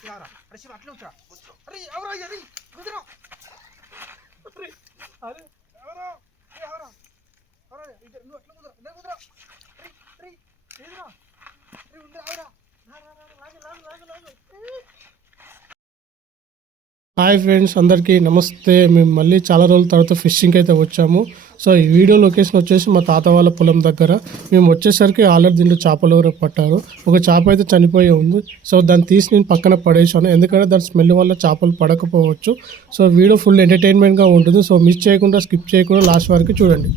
Siara. Ada siapa? Atle utra. Ari, aura ya, ari. Kudro. Ari, ari. Aura. Ya, aura. Aura ya. Ijar lu, atle kudro. Dah kudro. Ari. Kudro. Ari undra aura. Lagu. Hi friends, అందరికీ నమస్తే. మేము మళ్ళీ చాలా రోజుల తర్వాత ఫిషింగ్కి అయితే వచ్చాము. So ఈ వీడియో లొకేషన్ వచ్చేసి మా తాత వాళ్ళ పొలం దగ్గర. మేము వచ్చేసరికి ఆల్రెడీ దీంట్లో చేపలు ఎవరో పట్టారు. ఒక చేప అయితే చనిపోయి ఉంది. సో దాన్ని తీసి నేను పక్కన పడేసాను, ఎందుకంటే దాని స్మెల్ వల్ల చేపలు పడకపోవచ్చు. సో వీడియో ఫుల్ ఎంటర్టైన్మెంట్గా ఉంటుంది. సో మిస్ చేయకుండా, స్కిప్ చేయకుండా లాస్ట్ వరకు చూడండి.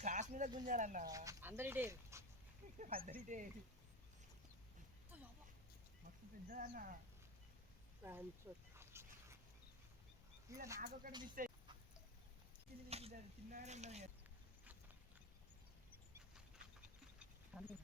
క్లాస్ మీద గుంజాలన్న అందరిటే మస్తు పెద్దదన్న. నాకొకటి మిస్ అయ్యి చిన్నగానే ఉన్నది. పడుతుంది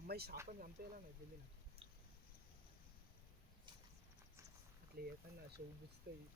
అమ్మాయి షాప్ అని చంపేయాలా జల్లి అట్లా ఏకన్నా చూపిస్తాయి.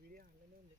వీడియో అందులోనే ఉంది.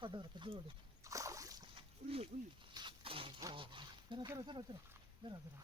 పడ్డారు పెద్దవాడు. జరా జరా జరా జరా జరా జరా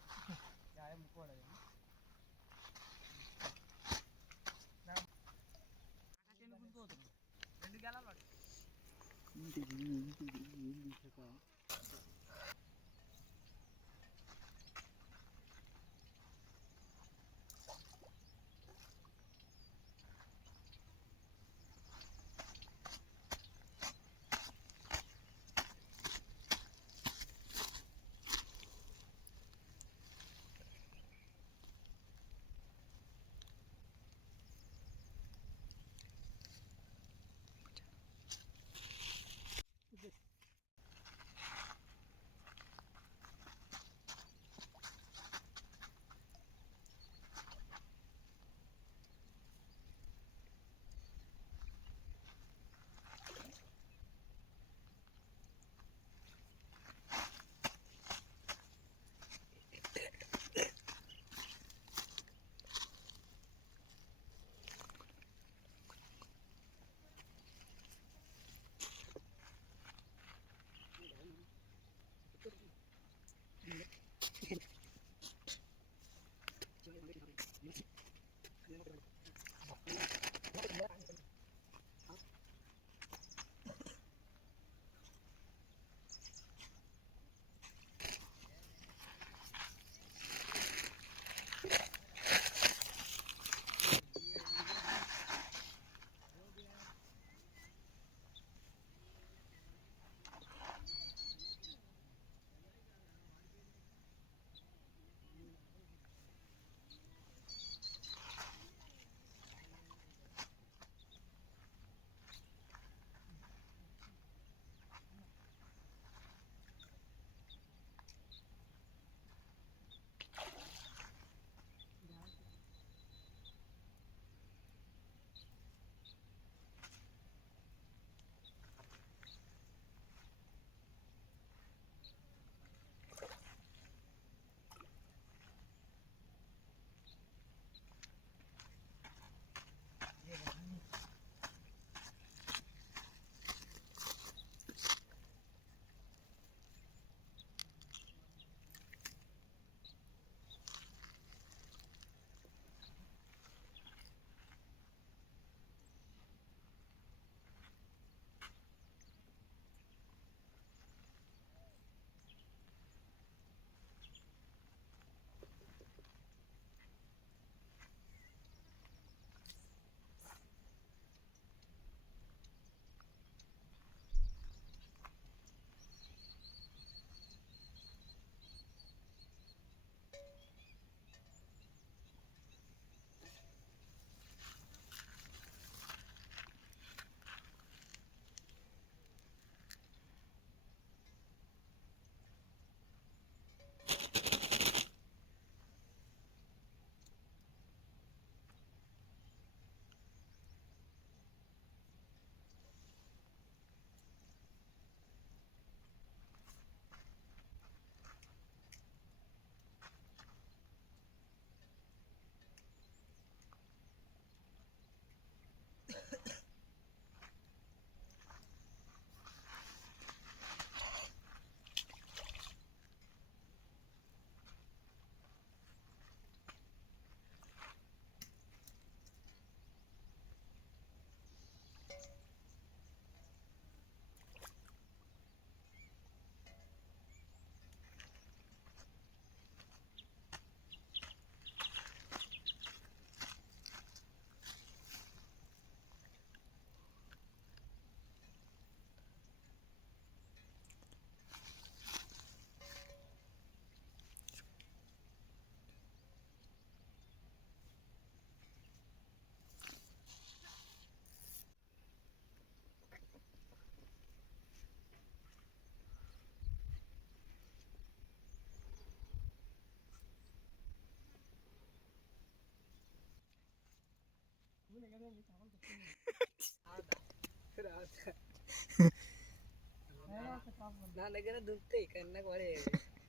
నా దగ్గర దొరుకుతాయి కానీ నాకు మరి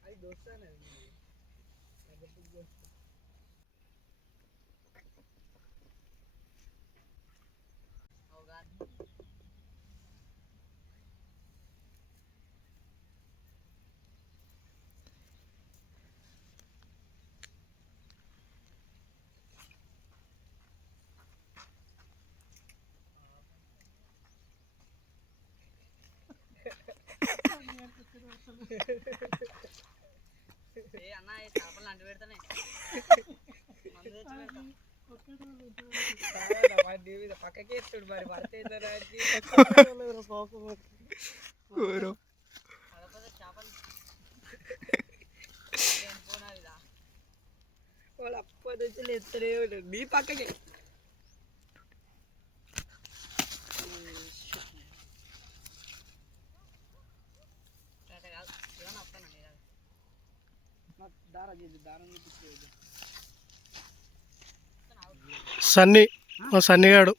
అది దోస్తాను ఏ అన్న ఈ చేపలు అంటు పెడతానే మందు తెచ్చి పెడతా పక్కకి ఎత్తుడు మరి పడితే చేపలు పోనాదిదా వాళ్ళు అప్పటి నుంచి ఎత్తనే ఉంటాడు నీ పక్కకి కాదు ఏమన్నా వస్తానండి దారం చేద్దు దారం చూపించేది సన్నీ మా సన్నిగాడు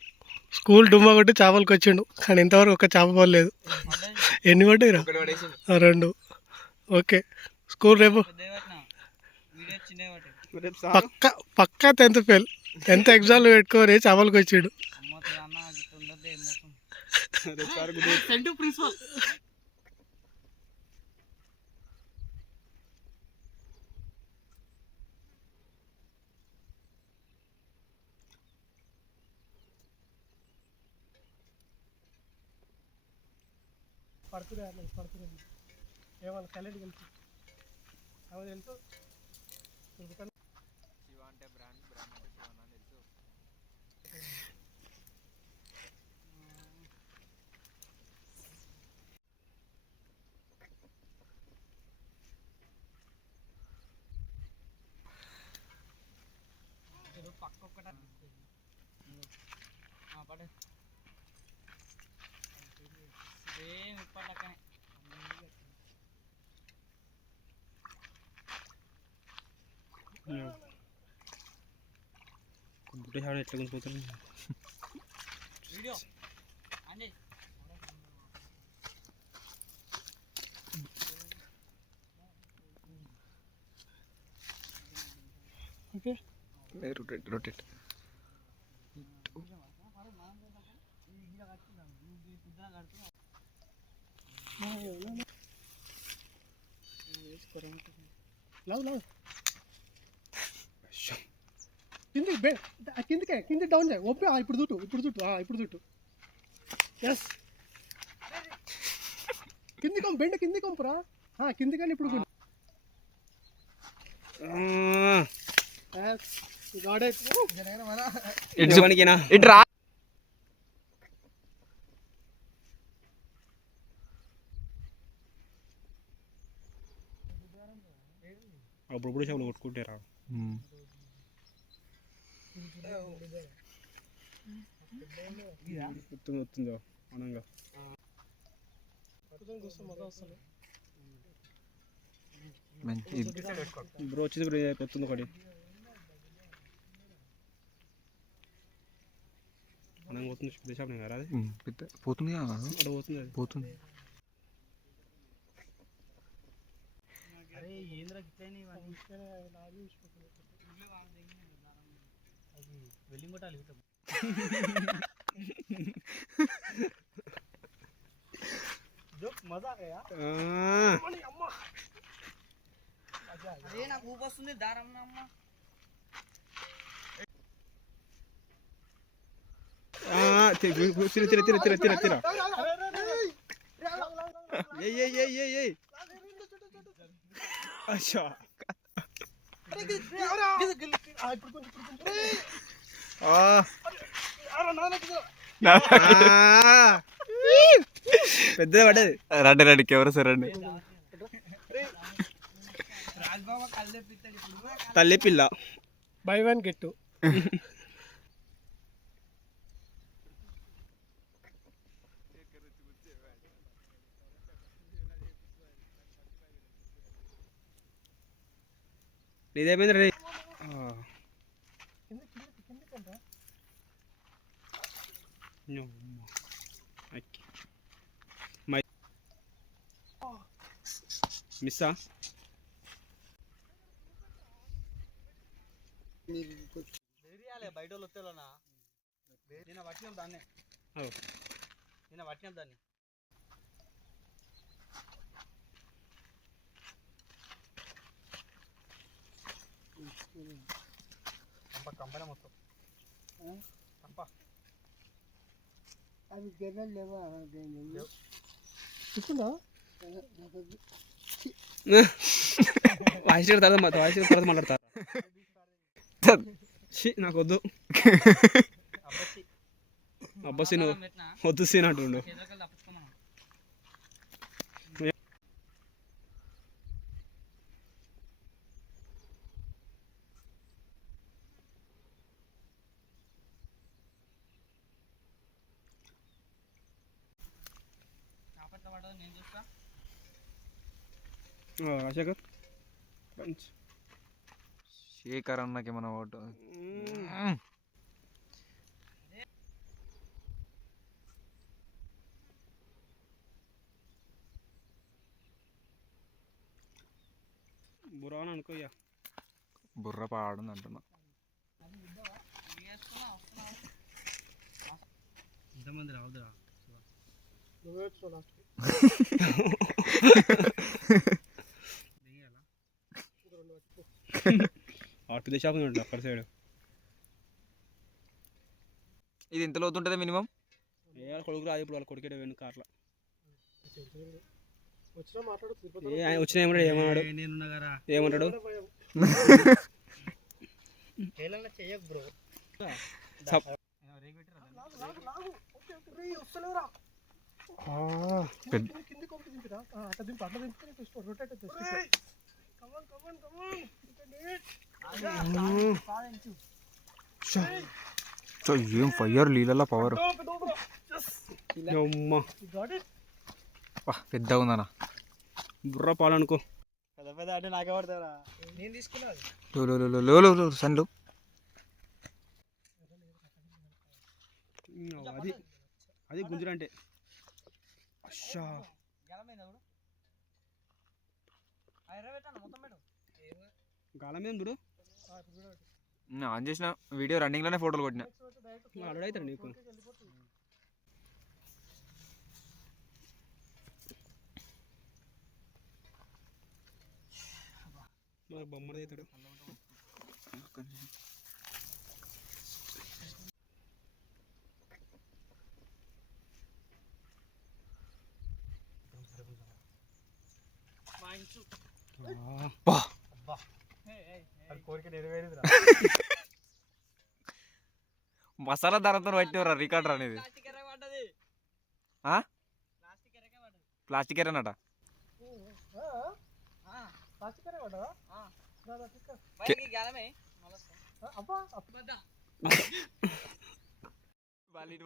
స్కూల్ డుమ్మా కొట్టి చేపలకి వచ్చిండు కానీ ఇంతవరకు ఒక చేప పడలేదు. ఎన్ని పడ్డాయిరా? 2. ఓకే స్కూల్ రేపు పక్కా 10th ఫెయిల్. 10th ఎగ్జామ్లు పెట్టుకొని చేపలకి వచ్చిండు. ప్రిన్సిపల్ పడుతుంది ఏమన్నా సైలెంట్ కలిసి అవి తెలుసు శివ అంటే బ్రాండ్ అంటే శివ అని తెలుసు. పక్క ఒక్కట పడే సేమ్ ఇప్పటికనే బుట్టే షాడు ఎట్లా కొనిపోతుంది వీడియో అండి ఓకే రొటేట్ కింది డౌన్ చేయి ఒప్పి ఇప్పుడు చుట్టు ఎస్ కింది కొంపు బెండ కింది కొంపురా కింది కానీ ఇప్పుడు ఇట్రా అప్పుడు చేపలు కొట్టుకుంటారా వస్తుందో అనంగా బ్రో వచ్చేది కొత్తుంది ఒకటి అనంగా పోతుంది పెద్ద చేప కదా అది పోతుంది అక్కడ పోతుంది అది పోతుంది. అరే ఏంద్రా గిట్లనే వెల్లింగ్ కొట్టాలి మజా అరే నాకు ఊపి వస్తుంది దారం అమ్మ తిర అచ్చా పెద్దది పడ్డది. రండి కెమెరా సార్ రండి. తల్లి పిల్ల బై 1 get 2. ఇదేమైంది రే మిస్సా బయట వాళ్ళు వస్తేలోనా నేను పట్టినాం దాన్నే దాన్ని కంపనే మొత్తం కంప అది గెర్రలు లేవా చెప్తుందా వాయిస్ తర్వాత మాట్లాడతా నాకు వద్దు అబ్బా సీను వద్దు సీన్ అంటుండు. చేతులకెళ్ళి తప్పించుకోమను. చేపట్ల పడదు నేను చూస్తా. రాజశేఖర్ శేఖర్ అన్నకి మన ఓటు బుర్రా అని అనుకో ఇక. బుర్ర పాడుంది అంటున్నా. ఎంతమంది రావద్దురా నువ్వే వచ్చినావు లాస్ట్ పెద్ద షాప్ ఉంది అక్కడ సైడ్. ఇది ఎంత లోతుంటుంది మినిమం? కొడుకు రాదు ఇప్పుడు వాళ్ళ కొడుకేట పోయింది కార్లో. వచ్చినా మాట్లాడు ఆయన వచ్చిన ఏమన్నాడు ఏమంటాడు చెయ్యకు బ్రో. వస్తలేవురా కింది కొంప దింపిరా. అట్లా దింపు అట్లా దింపితే రొటేట్ అవుతుంది. ఏం ఫైర్ నీళ్ళ పవర్ పెద్దగా ఉందన్న. బుర్ర పాలనుకో. పెద్ద పెద్ద అంటే నాకే పడతారా. నేను తీసుకున్నా సన్లు అది అది గుంజుడు అంటే. అచ్చా గాలం ఏం చూడు ఆన్ చేసిన వీడియో రన్నింగ్ లోనే ఫోటోలు కొట్టిన. అలవాటు అవుతాడు నీకు. మరి బొమ్మడు అవుతాడు. కోరిక నెరవేరిందిరా. మసాలా ధరతో పట్టివరా రికార్డర్ అనేది. ప్లాస్టిక్ ఎరనట.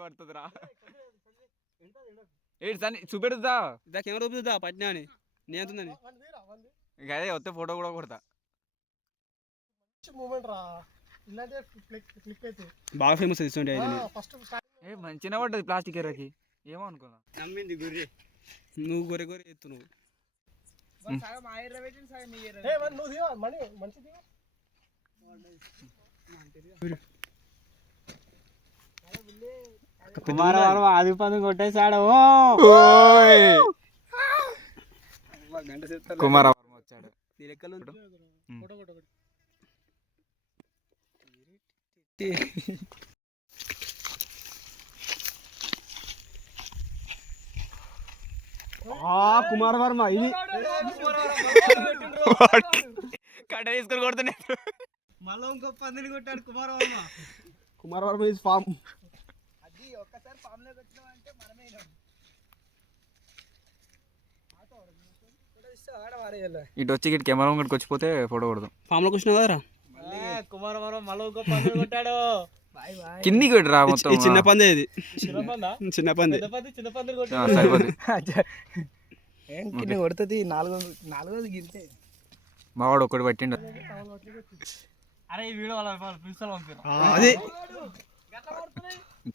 పడుతుందిరా ఏంటి సన్ని చూపెడుతుందా? కెమెరా చూపుతుందా పట్టినా అని నీ అంటుందని. ఇంకా అదే వస్తే ఫోటో కూడా కొడతా. మూమెంట్ రా ఇలాంటి క్లిక్ అయితే బాగా ఫేమస్ ఇస్తుండే. ఫస్ట్ ఏ మంచిగా పడ్డది ప్లాస్టిక్ ఎర్రకి. ఏమో అనుకున్నా. నమ్మింది గుర్రి. నువ్వు గొర్రె గొర్రె ఎత్తు నువ్వు. నువ్వు దివా మనీ మంచిది. కుమారవర్మ ఆది పందు కొట్టేశాడు. కుమారవర్మ వచ్చాడు. నీ లెక్కలు కుమారవర్మ ఇది కట్ట తీసుకొని కొడుతున్నా. మళ్ళీ ఇంకో పందిని కొట్టాడు కుమారవర్మ. Kumara Varma is form. అది ఒక్కసారి ఫామ్ లోకి వచ్చినామంటే మనమే ఇటు వచ్చి ఇటు కెమెరా ముంగడికి వచ్చిపోతే ఫోటో కొడదాం. ఫామ్ లోకి వచ్చినావు కదరా. కుమారవర్మ మళ్ళీ ఇంకో పందిని కొట్టాడు. కిందికి పెట్టరా మొత్తం. చిన్న పందే ఇది. చిన్న పంది చిన్న పందిని కొట్టాడు. కొడుతుంది నాలుగోది గిరితే. మావాడు ఒకటి పట్టిండు. అరే ఈ వీడియో వాళ్ళ ప్రిన్సిపల్ పంపారు. అదే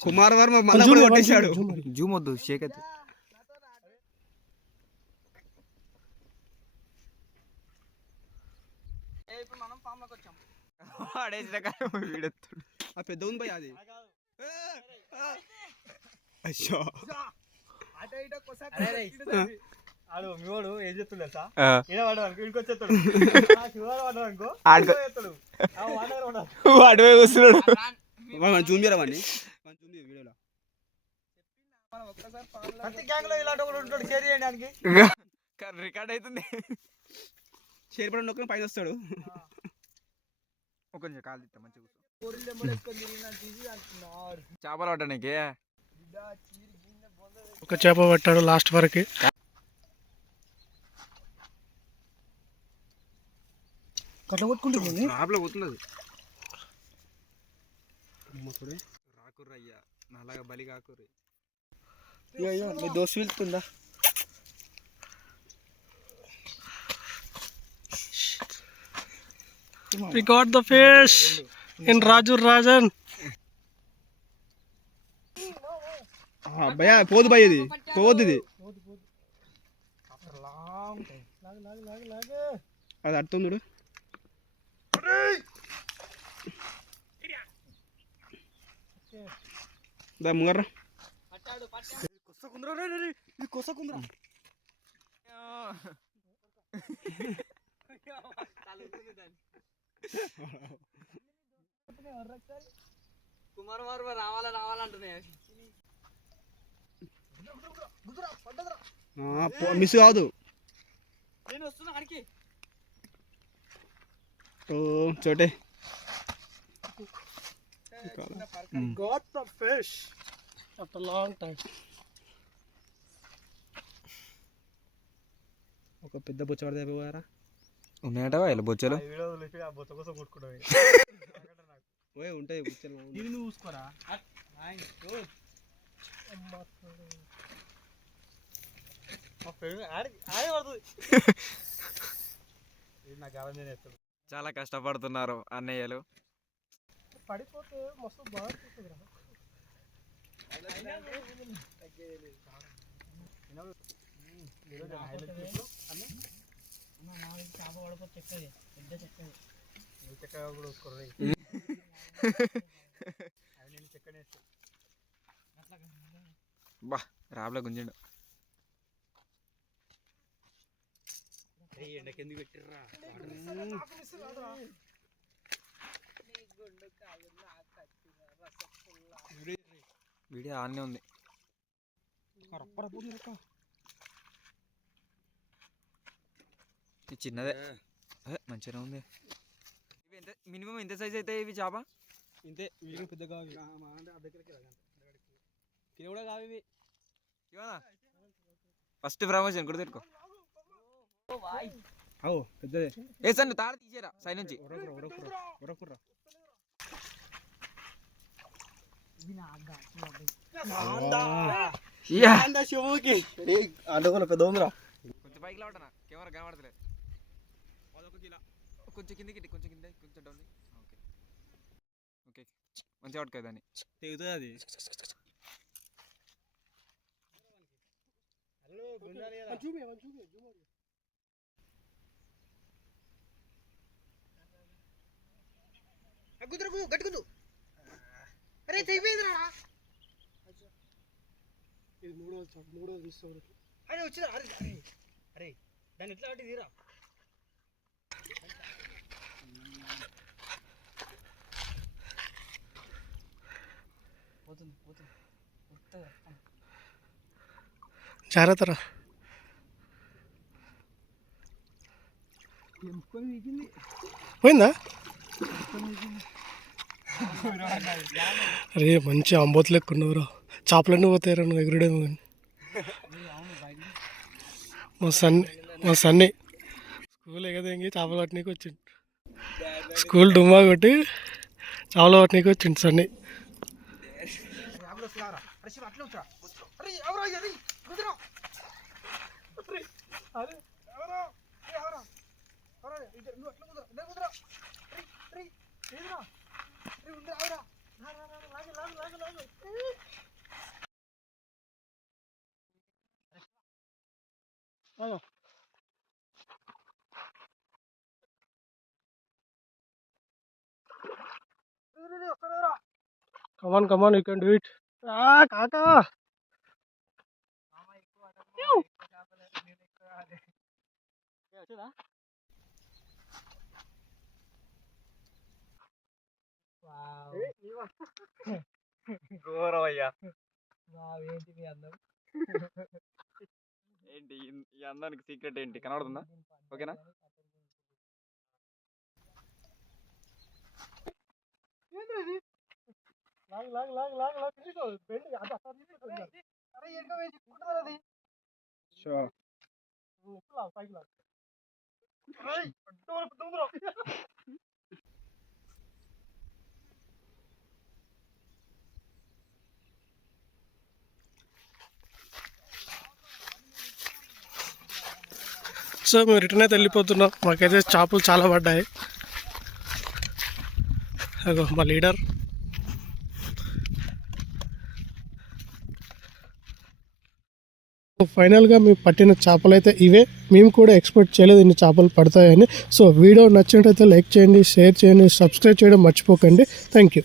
కుమారవర్మ మళ్ళీ కొట్టేశాడు. జూమ్ వద్దు షేక్ అయితే. ఇప్పుడు మనం ఫామ్ లోకి వచ్చాం. వీడెత్తుడు. ఆ పెద్ద ఉంది భయ్ అది. అచ్చా ఆడు మీ వాడు ఏం చెప్తుండే తెలుసా? ఆ. ఈడ వాడు అనుకో ఇంటికి వచ్చేస్తాడు. శివాడు వాడు అనుకో చేస్తాడు. వాడు కూర్చున్నాడు. జూమ్ చేయరా వాడిని. జూమ్ చేయ వీడియోలో. ప్రతి గ్యాంగ్ లో ఇలాంటి ఒకడు ఉంటాడు షేర్ చేయడానికి. రికార్డ్ అవుతుంది. చేరిపడి నొక్కని పైన వస్తాడు. ఒక కొంచెం కాలు తిత్తా మంచిగా కూర్చో. కోరిల్లు ఎమ్మడెక్కుని తిరిగినా తీసి అంటున్నాడు. చేపలు పట్టడానికి బిడ్డ చీరి గిన్నె బొంద ఒక చేప పట్టాడు లాస్ట్ వరకు. కట్ల కొట్టుకుంటుంది. రాపులో పోతున్నది. రాకుర్రు అయ్యా, నాలాగా బలి కాకుర్రు. మీ దోస్తు వెళ్తుందా? We got the fish in Raju Rajan. భయ పోదు భయ, ఇది పోదు, ఇది అది అడుతుంది. ముంగర్రా ఇది కొసకుందరా. కుమార్ వర్మ రావాలంటున్నాయి. మిస్ కాదు. నేను వస్తున్నా అడికి. ఓ చోటే Got the fish after long time. ఒక పెద్ద బొచ్చ పడతారా ఉన్నాయట ఇలా బొచ్చలు. ఓయ్ ఉంటాయి బొచ్చలు. ఇది నువ్వు చూసుకోరా. చాలా కష్టపడుతున్నారు అన్నయ్యలు. పడిపోతే మస్తు బాగా చేప పడిపోతే చెక్కది పెద్ద చెక్కది. చక్కగా కూడా చూసుకోరు. అవి నేను చెక్కనే బా రాబులో గుంజిండు. ఎండకెందుకు పెట్టిర్రా? వీడియో ఆన్నే ఉంది. ఇది చిన్నదే మంచిగా ఉంది. ఇవి ఎంత మినిమం ఎంత సైజ్ అవుతాయి ఇవి చేప? ఇంతే, వీడికి పెద్దగా కిలో కూడా కావు ఇవి. ఫస్ట్ ప్రమోషన్ కూడా తెట్టుకో. అవు పెద్దదే. ఏ సార్ తాడ తీసేరా సైడ్ నుంచి. పెద్ద ఉందిరా. కొంచెం పైకి లావటనా కెమెరా కనబడతలేదు. కొంచెం కిందకి కొంచెం కింద కొంచెం డౌన్. ఓకే ఓకే మంచిగా పట్టుకోదు దాన్ని. తెగుతుంది అది. గట్టుకుందు. అరే తెగిపోయిందిరా. ఇది మూడోది తీసుకోవాలి. అరే వచ్చిందా? అరే అరే అరే దాన్ని ఎట్లా పట్టి తీరా. జాగ్రత్తరా. పోయిందా? అరే మంచి అంబోతు లెక్క ఉన్నవరా. చేపలన్నీ పోతాయిరా నువ్వు ఎగురుడేమో. కానీ మా సన్ని స్కూల్ ఎగదేంగి చేపలు పట్టనీకి వచ్చిండు. స్కూల్ డుమ్మా కొట్టి చేపలు పట్టనీకి వచ్చిండు సన్ని. అట్లా వచ్చా. అరే ఎవరో అరే కుదిరా. అరే ఎవరో ఎవరో ఎవరో నువ్వు అట్లా కుదరా. నేను కుదరా. అరే ఏదిరా. అరే ఉండి రావురా. లాగు. Come on, you can do it. కాకా ఘోరమయ్యా. ఏంటి మీ అందం. ఏంటి ఈ అందానికి సీక్రెట్ ఏంటి కనబడుతుందా? ఓకేనా? ఏంద్రా ఇది? Log log log log log తీసుకో బెండ్ అది అసలు తీసుకో అరే ఎక్కడ పోయి చిక్కుకుంటుందా అది? లాగ్ పైకి లాగ్ అరే అడ్డు వరకు దూకురా. సో మేము రిటర్న్ అయితే వెళ్ళిపోతున్నాం. మాకైతే చేపలు చాలా పడ్డాయి. అగో మా లీడర్. ఫైనల్గా మేము పట్టిన చేపలు అయితే ఇవే. మేము కూడా ఎక్స్పెక్ట్ చేయలేదు ఇన్ని చేపలు పడతాయని. సో వీడియో నచ్చినట్టయితే లైక్ చేయండి, షేర్ చేయండి, సబ్స్క్రైబ్ చేయడం మర్చిపోకండి. Thank you.